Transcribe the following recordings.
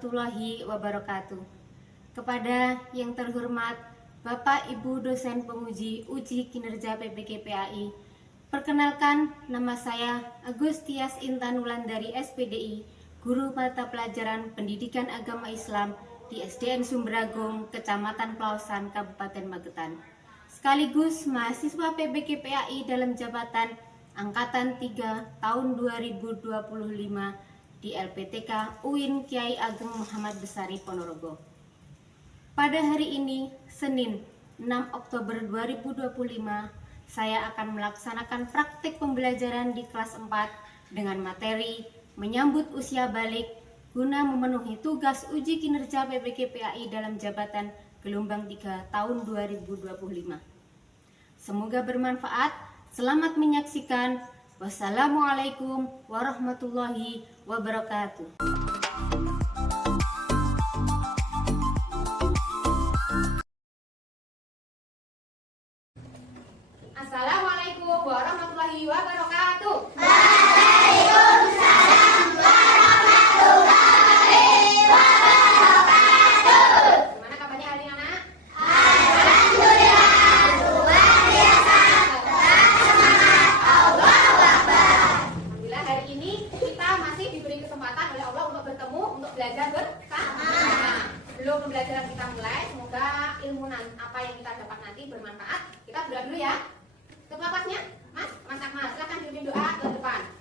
warahmatullahi wabarakatuh. Kepada yang terhormat Bapak Ibu dosen penguji uji kinerja PPKPAI, perkenalkan nama saya Agustias Intan Wulandari SPDI, guru mata pelajaran Pendidikan Agama Islam di SDN Sumberagung, Kecamatan Pelausan, Kabupaten Magetan. Sekaligus mahasiswa PPKPAI dalam jabatan Angkatan 3 tahun 2025 di LPTK UIN Kiai Ageng Muhammad Besari Ponorogo. Pada hari ini, Senin 6 Oktober 2025, saya akan melaksanakan praktik pembelajaran di kelas 4 dengan materi menyambut usia balik guna memenuhi tugas uji kinerja PPKPAI dalam jabatan gelombang 3 tahun 2025. Semoga bermanfaat. Selamat menyaksikan. Wassalamualaikum warahmatullahi wabarakatuh. Assalamualaikum warahmatullahi wabarakatuh. Waalaikumsalam warahmatullahi wabarakatuh. Gimana kabarnya hari ini, anak? Alhamdulillah, luar biasa. Semangat, Allahu Akbar. Alhamdulillah, hari ini kita masih diberi kesempatan oleh Allah untuk bertemu, untuk belajar bersama. Sebelum pembelajaran kita mulai, semoga ilmu apa yang kita dapat nanti bermanfaat. Kita berdoa dulu ya. Ketua kelasnya, Mas Akmal, silahkan pimpin doa ke depan.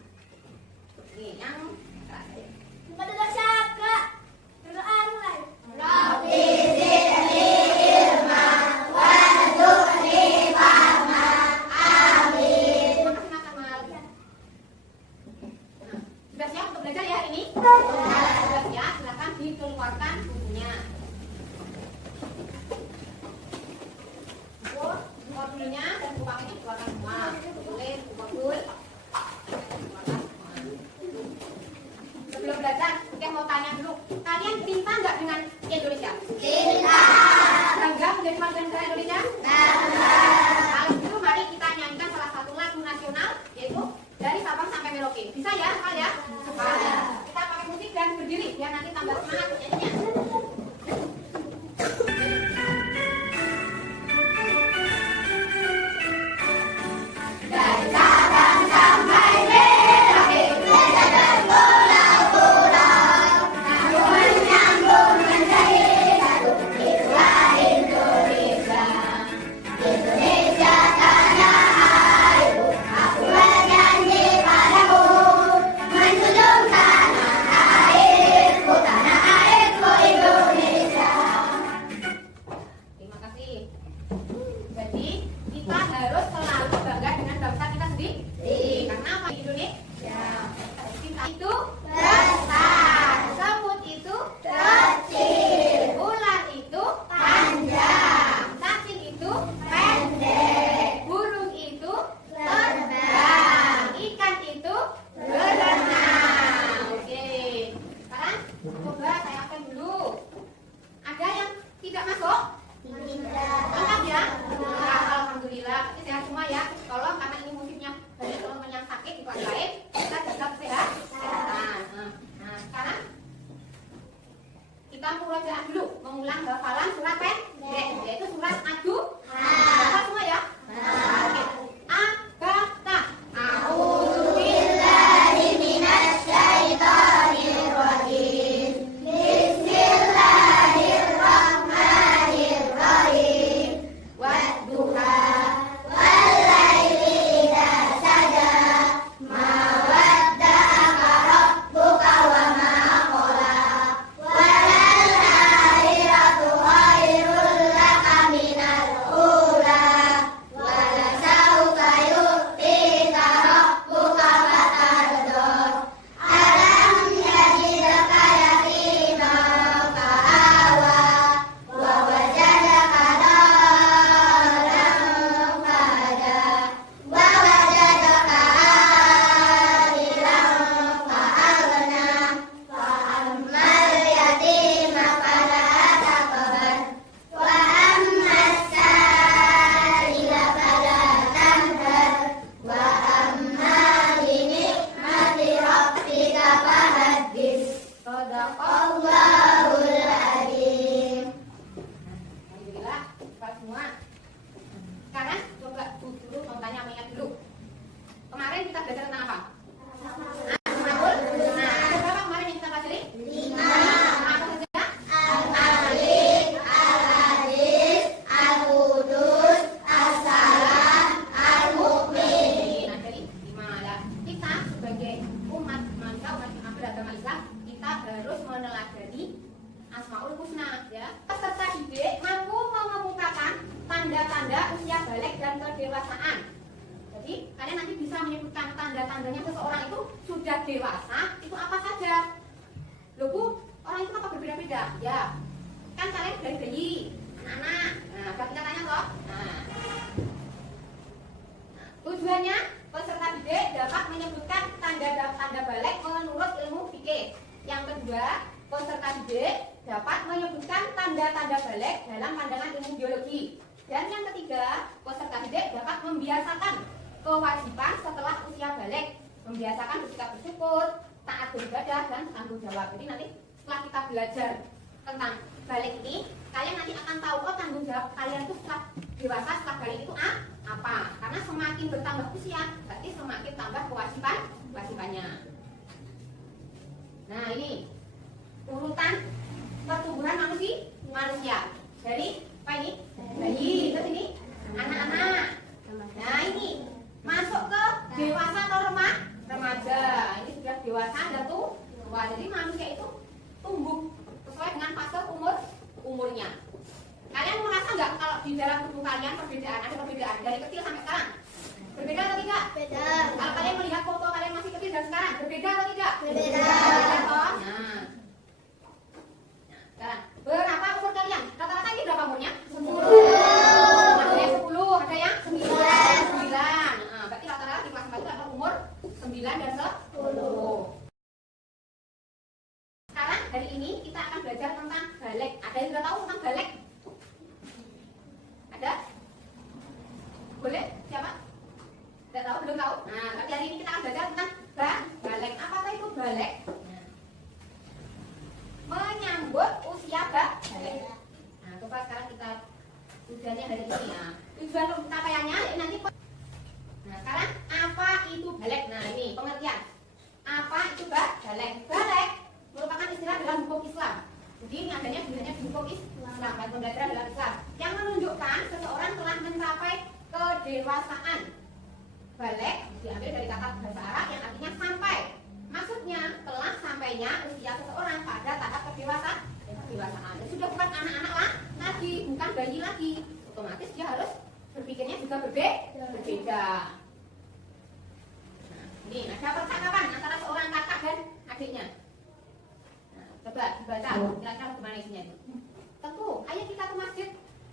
Nih, yang terakhir. Berdoa siapa? Berdoa mulai. Rabbi zidni ilma warzuqni fahma. Amin. Terima kasih Mas Akmal. Nah, sudah siap untuk belajar ya hari ini? Sudah siap, silahkan dikeluarkan bukunya. Buku dulunya dan buku ini dikeluarkan semua. Boleh, buku full. Sebelum belajar, kita mau tanya dulu. Kalian cinta nggak dengan Indonesia? Cinta. Bangga menjadi warga negara Indonesia? Bangga. Kalau gitu, mari kita nyanyikan salah satu lagu nasional, yaitu Dari Sabang Sampai Merauke. Bisa ya, hafal ya? Kita pakai musik dan belajar tentang apa? Asmaul. Nah, ada berapa kemarin yang kita pelajari? 5. Apa saja? Al-Alif, Al-Hadis, Al-Qudus, As-Salam, Al-Mu'min. Nah, jadi 5 ya. Kita sebagai umat manusia, umat yang beragama Islam, kita harus meneladani Asmaul Husna ya. Peserta didik mampu mengemukakan tanda-tanda usia balik dan kedewasaan. Jadi kalian nanti bisa menyebutkan tanda-tandanya seseorang itu sudah dewasa itu apa saja. Loh Bu, orang itu apa berbeda-beda? Ya, kan kalian dari bayi, anak-anak. Nah, kalau kita tanya toh. Nah, tujuannya peserta didik dapat menyebutkan tanda-tanda balik menurut ilmu fikih. Yang kedua, peserta didik dapat menyebutkan tanda-tanda balik dalam pandangan ilmu biologi. Dan yang ketiga, peserta didik dapat membiasakan kewajiban setelah usia balik, membiasakan bersikap bersyukur, taat beribadah dan tanggung jawab. Jadi nanti setelah kita belajar tentang balik ini, kalian nanti akan tahu oh tanggung jawab kalian itu setelah dewasa setelah balik itu apa? Karena semakin bertambah usia, berarti semakin tambah kewajibannya. Nah ini urutan pertumbuhan manusia dari apa ini? Bayi, terus ini anak-anak. Nah ini masuk ke dewasa atau remaja. Ini sudah dewasa dan tua. Jadi manusia itu tumbuh sesuai dengan fase umurnya. Kalian merasa nggak kalau di dalam tubuh kalian ada perbedaan dari kecil sampai sekarang? Berbeda atau tidak? Beda. Kalau kalian melihat foto kalian masih kecil dan sekarang berbeda atau tidak? Berbeda. Berbeda toh? Nah, sekarang berapa umur kalian? Rata-rata ini berapa umurnya? 10. Ada yang 10, ada yang 9. Nah, berarti rata-rata di kelas 4 itu ada umur 9 dan 10. Sekarang hari ini kita akan belajar tentang balik. Ada yang sudah tahu tentang balik? Ada? Boleh? Siapa? Tidak tahu? Belum tahu? Nah, tapi hari ini kita akan belajar tentang balik. Apakah itu balik? Menyambut usia balik. Nah, coba sekarang kita tujuannya hari ini ya. Tujuan pencapaiannya nanti. Nah, sekarang apa itu balik? Nah, ini pengertian. Apa itu balik? Balik merupakan istilah dalam hukum Islam. Jadi ini adanya gunanya di hukum Islam dan pembelajaran dalam Islam yang menunjukkan seseorang telah mencapai kedewasaan. Balik diambil dari kata bahasa Arab yang artinya sampai. Maksudnya telah sampainya usia seseorang pada tahap kedewasaan. Sudah bukan anak-anak lagi, bukan bayi lagi. Otomatis dia harus berpikirnya juga berbeda. Nah, ini ada percakapan antara seorang kakak dan adiknya. Coba dibaca, kira-kira gimana isinya itu? Tentu, ayo kita ke masjid.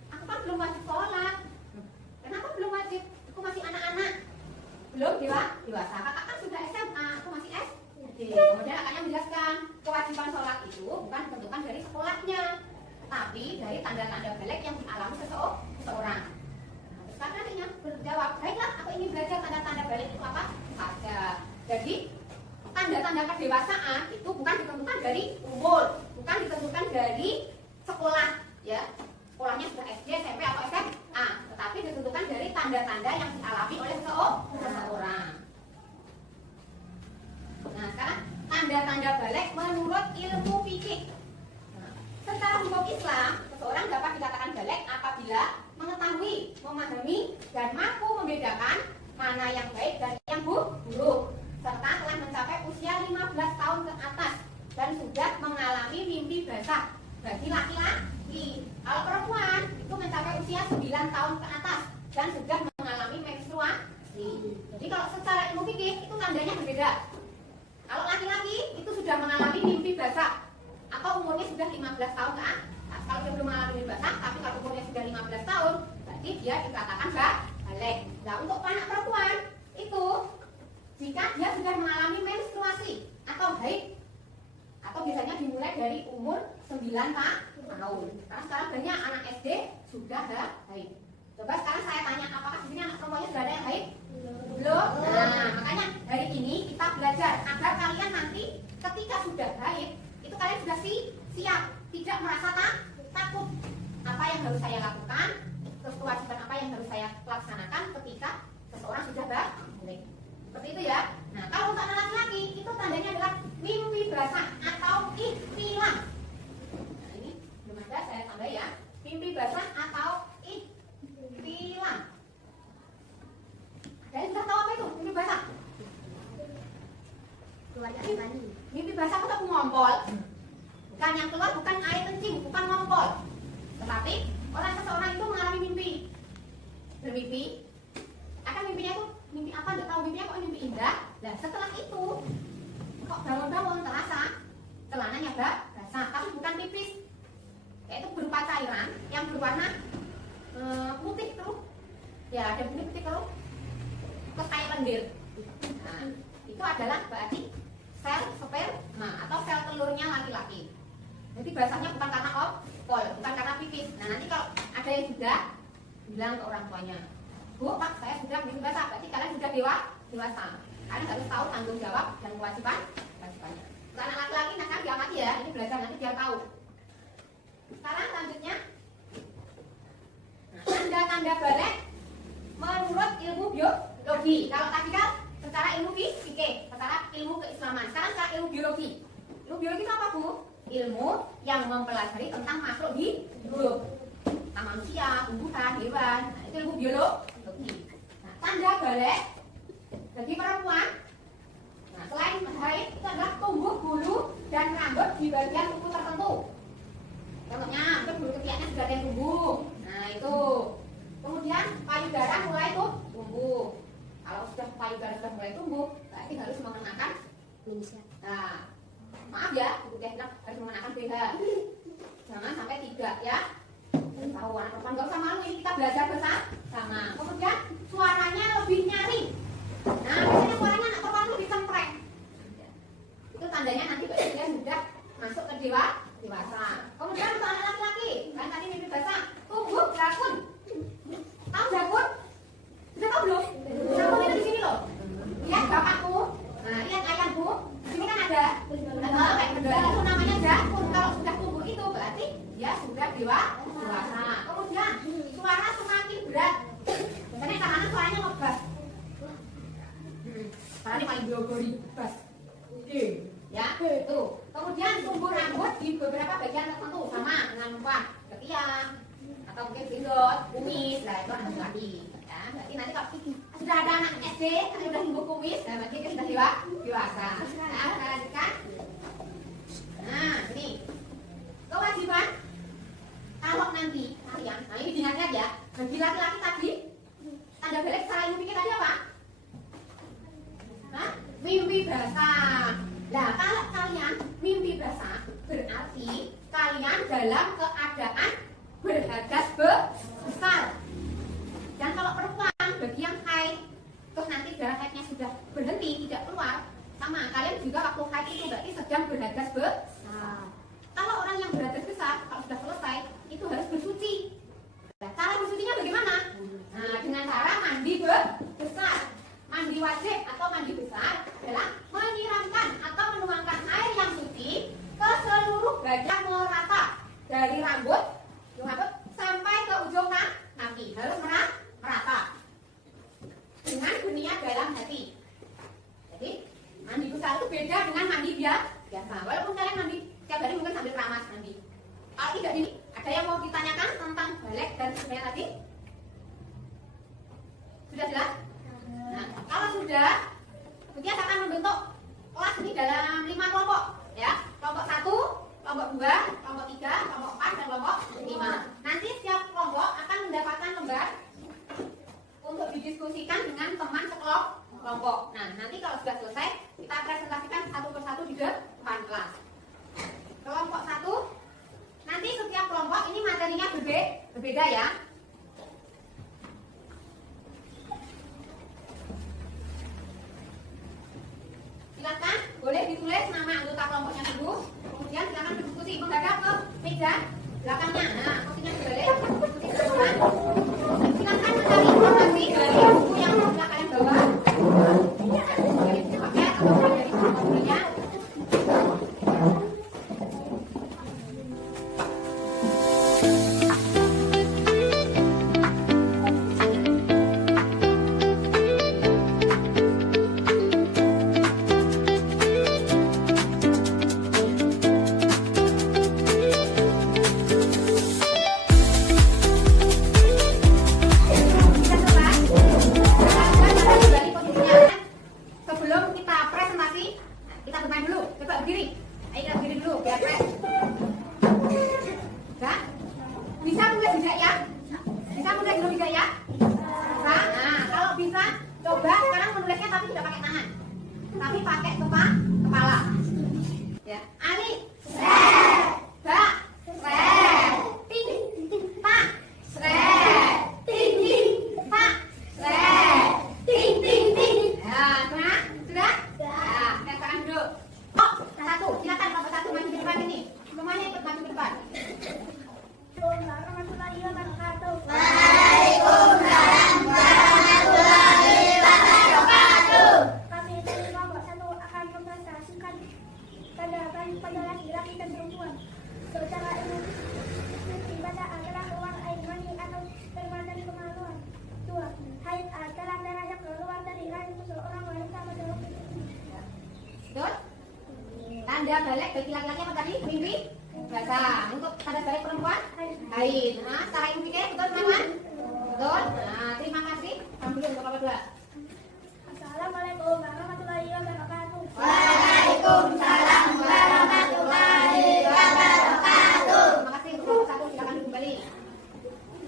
Aku kan belum wajib sholat. Kenapa belum wajib? Aku masih anak-anak. Belum dewasa. Kakak kan sudah SMA, aku masih SD. Kemudian kakaknya menjelaskan kewajiban sholat itu bukan ditentukan dari sekolahnya, tapi dari tanda-tanda balik yang dialami seseorang. Terus kakak adiknya berjawab, baiklah, aku ingin belajar tanda-tanda balik itu apa saja. Jadi tanda-tanda kedewasaan itu bukan ditentukan dari umur, bukan ditentukan dari sekolah, ya. Sekolahnya sudah SD, SMP atau SMA, tetapi ditentukan dari tanda-tanda yang dialami oleh seseorang. Nah, sekarang tanda-tanda balik menurut ilmu fikih. Nah, secara hukum Islam, seseorang dapat dikatakan balik apabila mengetahui, memahami, dan mampu membedakan mana yang baik dan yang buruk, serta telah mencapai usia 15 tahun ke atas dan sudah mengalami mimpi basah bagi laki-laki. Kalau perempuan itu mencapai usia 9 tahun ke atas dan sudah mengalami menstruasi. Jadi kalau secara ilmu fikih itu tandanya berbeda. Kalau laki-laki itu sudah mengalami mimpi basah atau umurnya sudah 15 tahun ke atas. Kalau dia belum mengalami mimpi basah, tapi kalau umurnya sudah 15 tahun, berarti dia dikatakan balik. Nah, untuk anak perempuan itu jika dia sudah mengalami menstruasi atau haid, atau biasanya dimulai dari umur 9 tahun. Karena sekarang banyak anak SD sudah haid. Coba sekarang saya tanya, apakah di sini anak perempuannya sudah ada yang haid? Belum. Nah, makanya hari ini kita belajar agar kalian nanti ketika sudah haid, itu kalian sudah siap, tidak merasa takut. Apa yang harus saya lakukan? Terus kewajiban apa yang harus saya laksanakan ketika seseorang sudah balik? Seperti itu ya. keluarga Albani. Mimpi basah itu ngompol. Bukan yang keluar, bukan air kencing, bukan ngompol. Tetapi seseorang itu mengalami mimpi. Bermimpi. Akan mimpinya itu mimpi apa? Nggak tahu mimpinya kok mimpi indah. Nah setelah itu kok bangun-bangun terasa celananya basah, tapi bukan tipis. Yaitu berupa cairan yang berwarna putih terus. Ya ada putih terus. Terus kayak lendir. Nah, itu adalah berarti sel sperma atau sel telurnya laki-laki. Jadi basahnya bukan karena ompol, bukan karena pipis. Nah nanti kalau ada yang sudah bilang ke orang tuanya, Bu, Pak, saya sudah mimpi basah. Berarti kalian sudah dewasa. Kalian harus tahu tanggung jawab dan kewajibannya. Untuk anak laki-laki nanti diamati ya, ini belajar nanti biar tahu. Sekarang selanjutnya, tanda-tanda balik menurut ilmu biologi. Kalau tadi kan secara ilmu fisik, secara ilmu keislaman. Sekarang secara ilmu biologi. Ilmu biologi itu apa, Bu? Ilmu yang mempelajari tentang makhluk hidup, tentang manusia, tumbuhan, hewan. Nah, itu ilmu biologi. Nah, tanda balik bagi perempuan. Nah, selain haid itu adalah tumbuh bulu dan rambut di bagian tubuh tertentu. Contohnya, mungkin bulu ketiaknya sudah ada yang tumbuh. Nah, itu. Kemudian payudara mulai tumbuh. Kalau sudah payudara sudah mulai tumbuh, berarti harus mengenakan nah, maaf ya, ibu teh bilang harus mengenakan BH. Jangan sampai tidak ya. Tahu anak perempuan nggak usah malu, ini kita belajar bersama. Kemudian suaranya lebih nyaring. Nah, biasanya suaranya anak perempuan lebih cempreng. Itu tandanya nanti dia sudah masuk ke dewasa. Kemudian untuk anak laki-laki, kan tadi mimpi basah, tumbuh jakun. Tahu jakun? Sudah tahu belum? Jakun itu di sini loh. Lihat bapakku, nah lihat ayahku. Di sini kan ada kayak benda itu namanya jakun. Kalau sudah tumbuh itu berarti dia sudah dewasa. Kemudian suara semakin berat. Biasanya karena suaranya ngebas. Suaranya paling gori bas. Ya, itu. Kemudian tumbuh rambut di beberapa bagian tertentu sama dengan perempuan, ketiak atau mungkin jenggot, kumis, nah itu anak laki. Ya, berarti nanti kalau sudah ada anak SD, sudah tumbuh kumis, nah berarti kita sudah dewasa. Nah, kita lanjutkan. Nah, ini kewajiban kalau nanti kalian, nah ini diingat ya, bagi laki-laki tadi tanda balik secara ilmu pikir tadi apa? Hah? Mimpi basah. Nah, kalau kalian mimpi basah, berarti kalian dalam keadaan berhadas besar. Dan kalau perempuan, bagi yang haid, terus nanti darah haidnya sudah berhenti, tidak keluar, sama kalian juga waktu haid itu berarti sedang berhadas besar. Kalau orang yang berhadas besar, kalau sudah selesai, itu harus bersuci. Nah, cara bersucinya bagaimana? Nah, dengan cara mandi besar. Mandi wajib atau mandi besar adalah menyiramkan atau menuangkan air yang suci ke seluruh badan merata dari rambut sampai ke ujung kaki, harus merata dengan berniat dalam hati. Jadi mandi besar itu beda dengan mandi biasa. Walaupun kalian mandi tiap hari mungkin sambil keramas mandi. Kalau tidak ini, ada yang mau ditanyakan tentang balik dan sebagainya tadi? Sudah jelas? Nah, kalau sudah, dia akan membentuk kelas ini dalam 5 kelompok, ya. Kelompok 1, kelompok 2, kelompok 3, kelompok 4, dan kelompok 5. Nanti setiap kelompok akan mendapatkan lembar untuk didiskusikan dengan teman sekelompok. Nah, nanti kalau sudah selesai, kita presentasikan satu persatu di depan kelas. Kelompok 1, nanti setiap kelompok ini materinya berbeda ya. Silakan, boleh ditulis nama anggota kelompoknya dulu. Kemudian silakan berdiskusi menghadap ke meja belakangnya. Nah, posisinya berbalik. Diskusi teman. Silakan mencari informasi dari buku yang sudah kalian bawa. Dari buku paket atau dari buku-bukunya. tapi pakai kepala. Ya, Ali. Ba. Ting. Pa. Ting ting. Pa. Ting ting ting. Ya, gimana? Sudah? Ya, kita sekarang duduk. Oh, satu, silakan kelompok satu maju ke depan ini. Semuanya ikut maju ke depan. Waalaikumsalam warahmatullahi wabarakatuh. Kami dari kelompok satu akan mempresentasikan pada laki-laki dan perempuan. Secara ilmu ibadah adalah keluar air mani atau sperma dari kemaluan. 2. Haid adalah darah yang keluar dari rahim seseorang wanita pada waktu itu. Betul? Tanda balik bagi laki-laki apa tadi? Mimpi? Basah. Untuk tanda balik perempuan? Haid. Nah, secara ilmu fikih betul teman-teman? Betul? Nah, terima kasih. Kamu dulu untuk kelompok 2. Assalamualaikum warahmatullahi wabarakatuh. Waalaikumsalam warahmatullahi wabarakatuh. Terima kasih untuk kelompok 1. Silakan duduk kembali.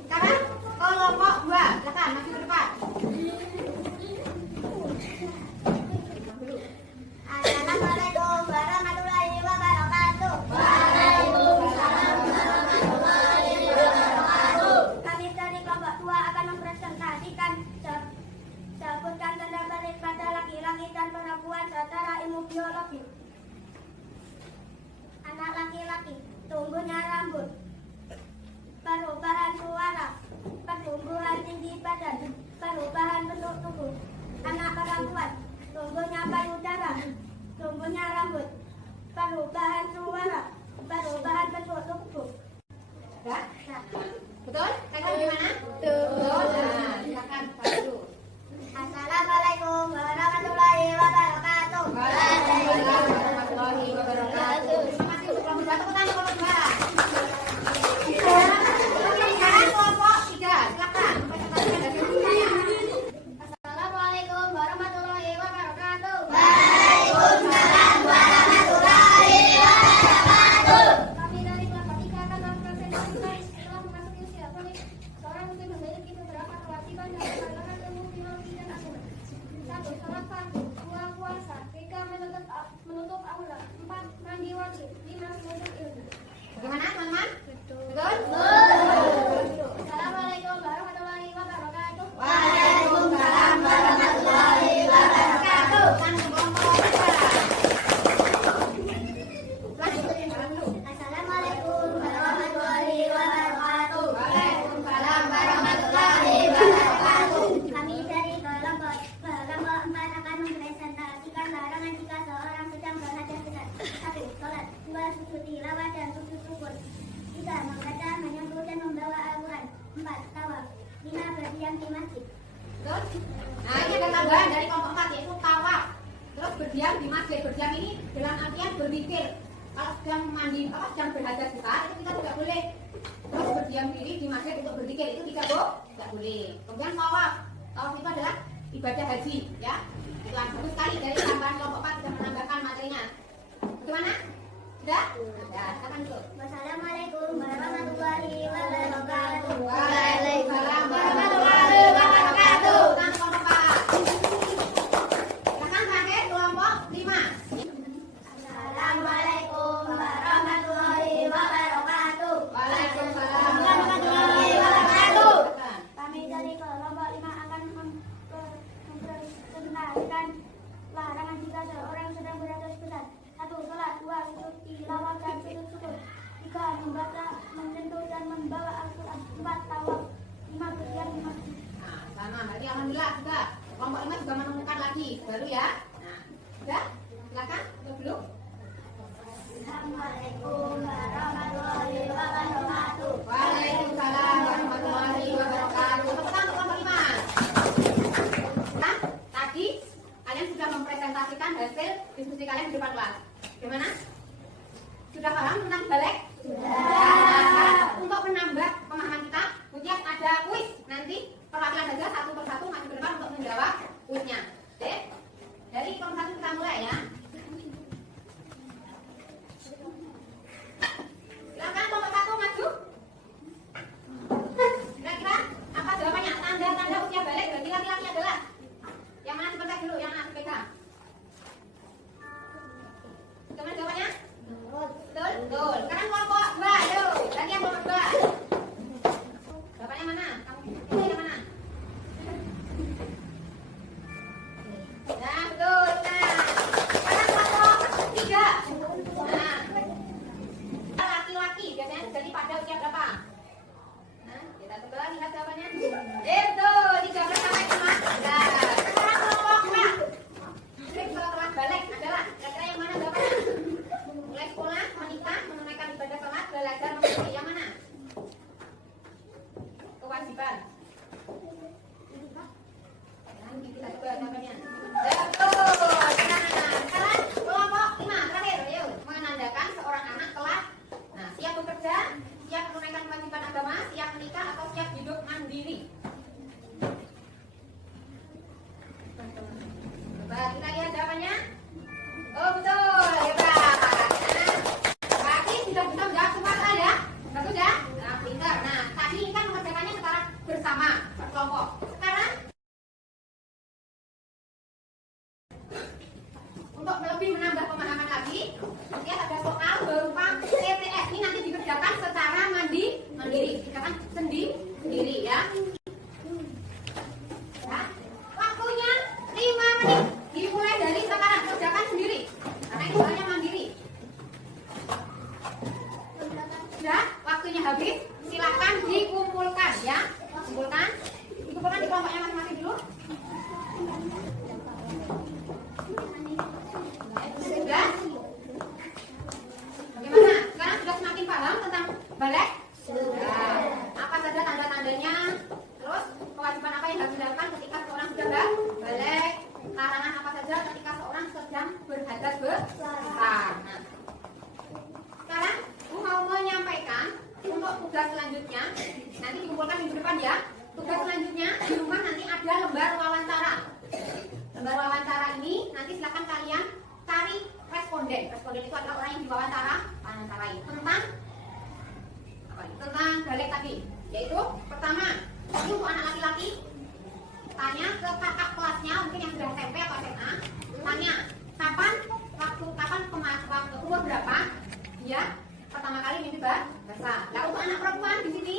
Sekarang kelompok 2. Silakan maju ke depan. Assalamualaikum warahmatullahi wabarakatuh. Kami dari kelompok 2 akan mempresentasikan sebutkan tanda balik pada laki-laki dan perempuan secara ilmu biologi. Anak laki-laki, tumbuhnya rambut, perubahan suara, pertumbuhan tinggi badan, perubahan bentuk tubuh. Anak perempuan, tumbuhnya payudara, tumbuhnya rambut, perubahan suara, perubahan bentuk tubuh. Sudah? Betul? Kakak bagaimana? Betul. Nah, silakan maju. Assalamualaikum warahmatullahi wabarakatuh. Waalaikumsalam warahmatullahi wabarakatuh. Terima kasih untuk kelompok 2. Tepuk tangan kelompok 2. Sekarang kelompok 3. Silakan. Presentasikan dari semuanya. Assalamualaikum warahmatullahi wabarakatuh. Waalaikumsalam warahmatullahi wabarakatuh. Kami dari kelompok 3 akan mempresentasikan setelah memasuki usia polis, seorang muslim memiliki beberapa kewajiban dan pandangan ilmu biologi dan agama. 1. Salat fardu. 2. Puasa. 3. Menutup aula. 4. Mandi wajib. 5. Menuntut ilmu. Bagaimana teman-teman? Betul? Assalamualaikum warahmatullahi wabarakatuh. Waalaikumsalam warahmatullahi wabarakatuh. Tangan kelompok 3. Assalamualaikum warahmatullahi wabarakatuh. Waalaikumsalam warahmatullahi wabarakatuh. Kami dari kelompok 4 akan mempresentasikan larangan jika seorang sedang berhadas besar. 1. Salat. 2. Sujud tilawah dan sujud syukur. 3. Membaca, menyebut dan membawa Al-Quran. 4. Tawaf. 5. Berdiam di masjid. Betul? Nah, ini ada tambahan dari kelompok 4 yaitu tawaf. Terus berdiam di masjid. Berdiam ini dalam artian berzikir. Kalau sedang mandi, sedang berhadas besar itu kita tidak boleh. Terus berdiam diri di masjid untuk berzikir itu tidak boleh. Kemudian tawaf. Tawaf itu adalah ibadah haji, ya. Itu satu sekali dari tambahan kelompok 4 sudah menambahkan materinya. Bagaimana? Sudah? Ya, silakan dulu. Wassalamualaikum warahmatullahi wabarakatuh. Waalaikumsalam warahmatullahi wabarakatuh. Tangan kelompok 4. Silakan terakhir kelompok 5. Assalamualaikum warahmatullahi wabarakatuh. Waalaikumsalam warahmatullahi wabarakatuh. Kami dari kelompok 5 akan mempresentasikan larangan jika seorang sedang berhadas besar. 1. Salat. 2. Sujud tilawah dan sujud syukur. 3. Membaca, menyentuh dan membawa Al-Quran. 4. Tawaf. 5. Berdiam di masjid. Nah, sama. Berarti alhamdulillah sudah. Kelompok 5 juga menemukan lagi baru ya. Nah, sudah? Silakan tutup dulu. Assalamualaikum warahmatullahi wabarakatuh. Waalaikumsalam warahmatullahi wabarakatuh. Tepuk tangan untuk kelompok 5. Nah, tadi kalian sudah mempresentasikan hasil diskusi kalian di depan kelas. Gimana? Sudah paham tentang balik? Sudah. Untuk menambah pemahaman kita, kemudian ada kuis. Nanti perwakilan saja satu persatu maju ke depan untuk menjawab kuisnya. Oke? Dari kelompok 1 kita mulai ya. Silakan kelompok 1 maju. Kira-kira apa jawabannya? Tanda-tanda usia balik bagi laki-laki adalah yang mana dipegang dulu, yang mana dipegang? Coba lihat jawabannya. Itu 13 sampai 15. Sekarang kelompoknya. Jadi kalau telah balik adalah kira-kira yang mana jawabannya? Mulai sekolah, menikah, menunaikan ibadah sholat, belajar mengerti yang mana? Kewajiban. Nanti kita coba jawabannya. Betul. Sekarang kelompok 5 terakhir. Ayo menandakan seorang anak telah siap bekerja, siap menunaikan kewajiban agama, siap menikah atau siap hidup mandiri. Coba kita lihat jawabannya. Oh betul, hebat. Berarti sudah bisa menjawab semua kan ya? Betul ya? Nah, pintar. Nah, tadi kan mengerjakannya secara bersama, berkelompok. Sekarang untuk lebih menambah pemahaman lagi, ya ada soal berupa TTS. Ini nanti dikerjakan secara mandiri, dikerjakan sendiri ya. Ya. Waktunya 5 menit. Dimulai dari sekarang, kerjakan sendiri. Karena ini soalnya mandiri. Sudah, waktunya habis. Silakan dikumpulkan ya. Dikumpulkan di kelompoknya masing-masing dulu. Sudah? Bagaimana? Sekarang sudah semakin paham tentang balik? Sudah. Apa saja tanda-tandanya? Terus kewajiban apa yang harus dilakukan ketika seorang sudah balik? Larangan apa saja ketika seorang sedang berhadas besar? Nah, sekarang mau menyampaikan untuk tugas selanjutnya. Nanti dikumpulkan minggu depan ya. Tugas selanjutnya di rumah nanti ada lembar wawancara. Lembar wawancara ini nanti silakan kalian cari responden. Responden itu adalah orang yang diwawancarai tentang balik tadi. Yaitu pertama, ini untuk anak laki-laki, tanya ke kakak kelasnya mungkin yang sudah SMP atau SMA. Tanya kapan umur berapa dia pertama kali mimpi bahasa. Nah untuk anak perempuan di sini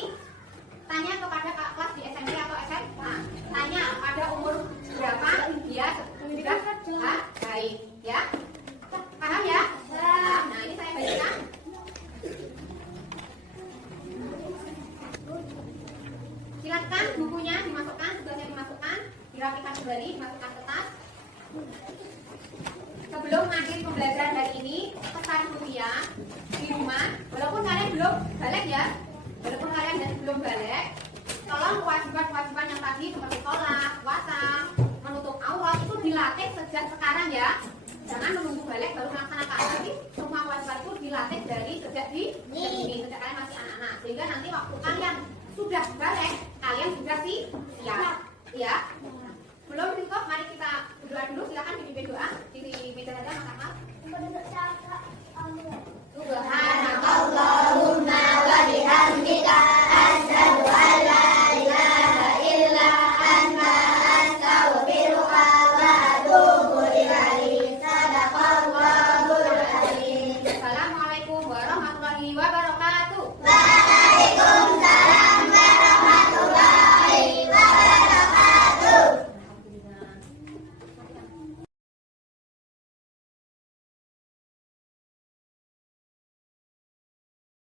tanya kepada kakak kelas di SMP atau SMA. Tanya pada umur berapa dia sudah baik ya. Paham ya? Nah ini saya bagikan. Silakan bukunya dimasukkan, tugasnya dimasukkan, dirapikan kembali, dimasukkan ke tas. Sebelum mengakhiri pembelajaran hari ini, pesan rupiah di rumah, walaupun kalian belum balik ya, belum balik, tolong kewajiban yang tadi seperti sholat, puasa, menutup aurat itu dilatih sejak sekarang ya. Jangan menunggu balik baru melaksanakan. Jadi semua kewajiban itu dilatih dari sejak sejak kalian masih anak-anak, sehingga nanti waktu kalian sudah balik, kalian sudah siap ya. Belum cukup, mari kita berdoa dulu. Silakan dipimpin doa di meja saja Mas Akmal.